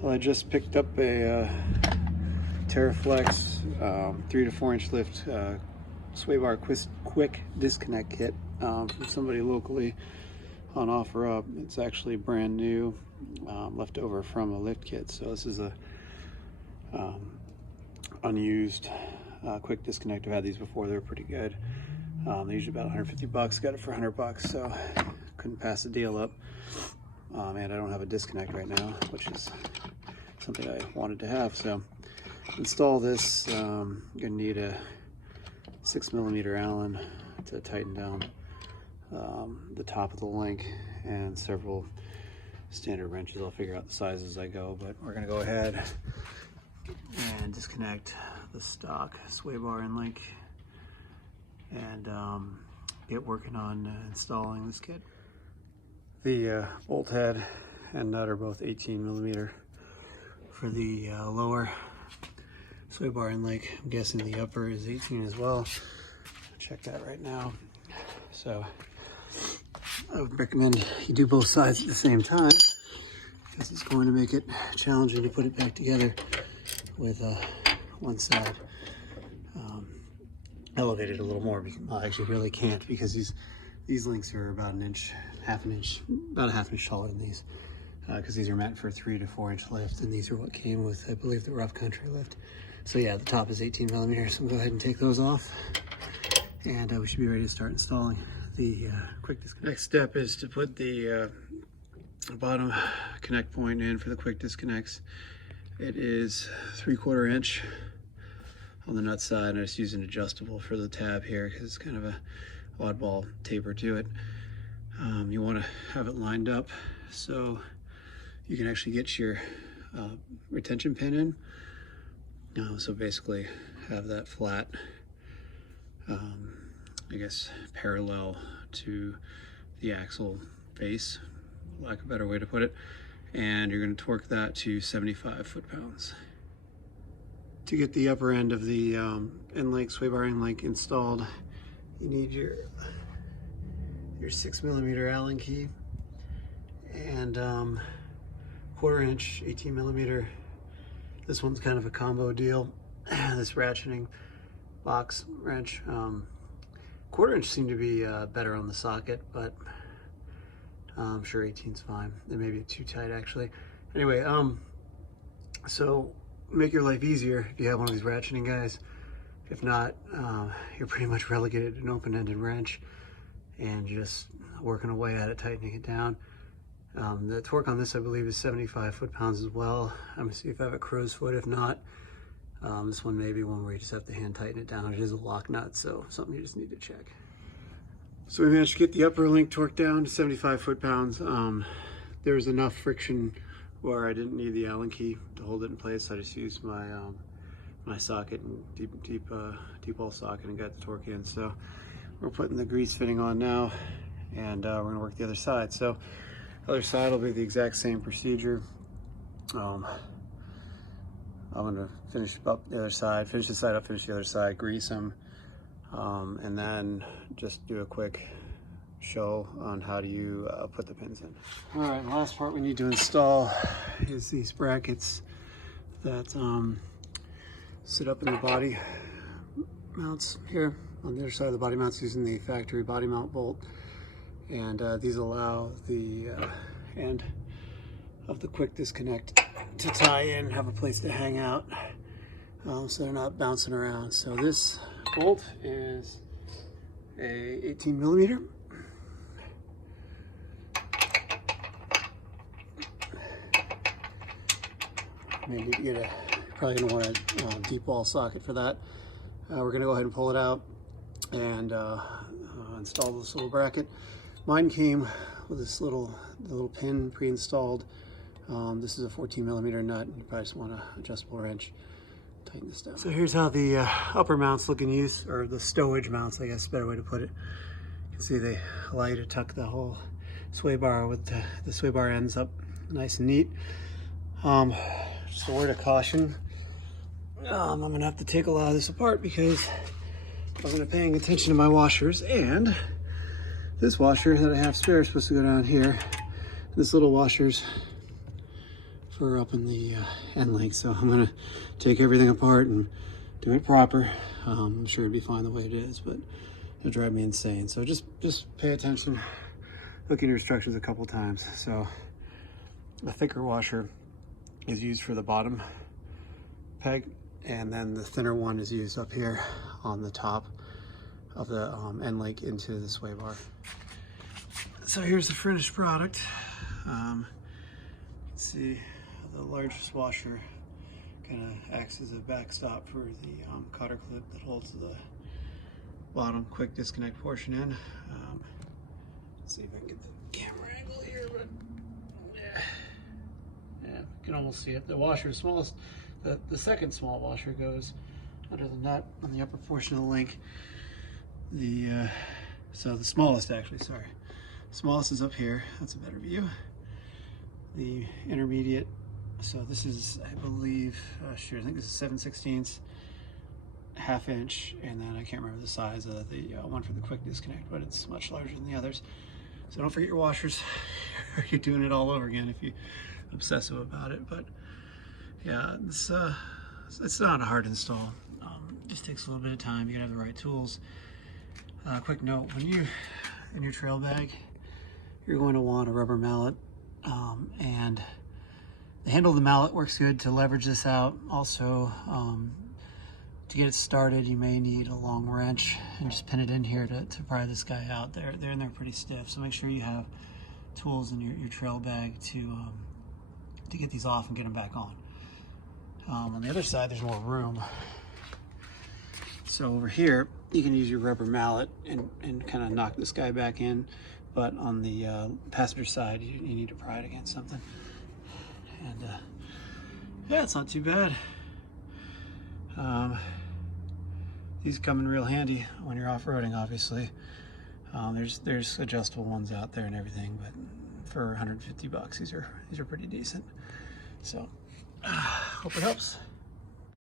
Well, I just picked up a Teraflex 3 to 4 inch lift Swaybar quick disconnect kit from somebody locally on OfferUp. It's actually brand new, left over from a lift kit. So this is a unused quick disconnect. I've had these before. They're pretty good. They're usually about 150 bucks. Got it for 100 bucks, so couldn't pass the deal up. And I don't have a disconnect right now, which is something I wanted to have. So install this. You're gonna need a 6mm Allen to tighten down the top of the link, and several standard wrenches. I'll figure out the size as I go, but we're gonna go ahead and disconnect the stock Swaybar and link and get working on installing this kit. The bolt head and nut are both 18mm for the lower Swaybar and link. I'm guessing the upper is 18 as well. Check that right now. So I would recommend you do both sides at the same time, because it's going to make it challenging to put it back together with one side elevated a little more. Well, actually really can't, because these links are about an inch, about a half inch taller than these, because these are meant for 3 to 4 inch lift, and these are what came with, I believe, the rough country lift. So yeah, the top is 18mm, so we'll go ahead and take those off, and we should be ready to start installing the quick disconnect. Next step is to put the bottom connect point in for the quick disconnects. It is 3/4 inch on the nut side, and I just use an adjustable for the tab here because it's kind of a oddball taper to it. You want to have it lined up so you can actually get your retention pin in. So basically have that flat, I guess, parallel to the axle face, for lack of a better way to put it. And you're going to torque that to 75 foot-pounds. To get the upper end of the end-link, Swaybar end-link installed, you need your 6mm Allen key and 1/4 inch 18mm. This one's kind of a combo deal. This ratcheting box wrench. 1/4 inch seemed to be better on the socket, but I'm sure 18's fine. It may be too tight actually. Anyway, so make your life easier if you have one of these ratcheting guys. If not, you're pretty much relegated to an open-ended wrench and just working away at it, tightening it down. The torque on this, I believe, is 75 foot-pounds as well. I'm gonna see if I have a crow's foot. If not, this one may be one where you just have to hand tighten it down. It is a lock nut, so something you just need to check. So we managed to get the upper link torqued down to 75 foot-pounds. There was enough friction where I didn't need the Allen key to hold it in place. I just used my my socket and deep ball socket and got the torque in. So we're putting the grease fitting on now, and we're gonna work the other side. So the other side will be the exact same procedure. I'm gonna finish up the other side, finish the side up, finish the other side, grease them, and then just do a quick show on how do you put the pins in. All right, the last part we need to install is these brackets that sit up in the body mounts here. On the other side of the body mounts, using the factory body mount bolt, and these allow the end of the quick disconnect to tie in, have a place to hang out, so they're not bouncing around. So this bolt is a 18mm. Maybe need to get a, probably gonna want a deep wall socket for that. We're gonna go ahead and pull it out and install this little bracket. Mine came with this little pin pre-installed. This is a 14mm nut. You probably just want an adjustable wrench. Tighten this down. So here's how the upper mounts look in use, or the stowage mounts, I guess is a better way to put it. You can see they allow you to tuck the whole Swaybar with the Swaybar ends up nice and neat. Just a word of caution. I'm gonna have to take a lot of this apart because I wasn't paying attention to my washers, and this washer that I have spare is supposed to go down here. This little washer's for up in the end link. So I'm gonna take everything apart and do it proper. I'm sure it'd be fine the way it is, but it'll drive me insane. So just pay attention, look at your instructions a couple times. So the thicker washer is used for the bottom peg, and then the thinner one is used up here on the top of the end link into the sway bar. So here's the finished product. You can see the largest washer kind of acts as a backstop for the cotter clip that holds the bottom quick disconnect portion in. Let's see if I can get the camera angle here, but yeah, you can almost see it. The washer is smallest. The second small washer goes under the nut on the upper portion of the link. So the smallest, actually, sorry. Smallest is up here. That's a better view. The intermediate, so this is, I believe, I think this is 7/16, ½ inch, and then I can't remember the size of the one for the quick disconnect, but it's much larger than the others. So don't forget your washers, or you're doing it all over again if you're obsessive about it. But yeah, it's not a hard install. Just takes a little bit of time. You gotta have the right tools. Quick note: when you in your trail bag, you're going to want a rubber mallet, and the handle of the mallet works good to leverage this out. Also, to get it started, you may need a long wrench and just pin it in here to pry this guy out. They're in there pretty stiff, so make sure you have tools in your trail bag to get these off and get them back on. On the other side, there's more room. So over here, you can use your rubber mallet and kind of knock this guy back in. But on the passenger side, you need to pry it against something. And yeah, it's not too bad. These come in real handy when you're off-roading, obviously. There's adjustable ones out there and everything, but for $150, these are pretty decent. So, hope it helps.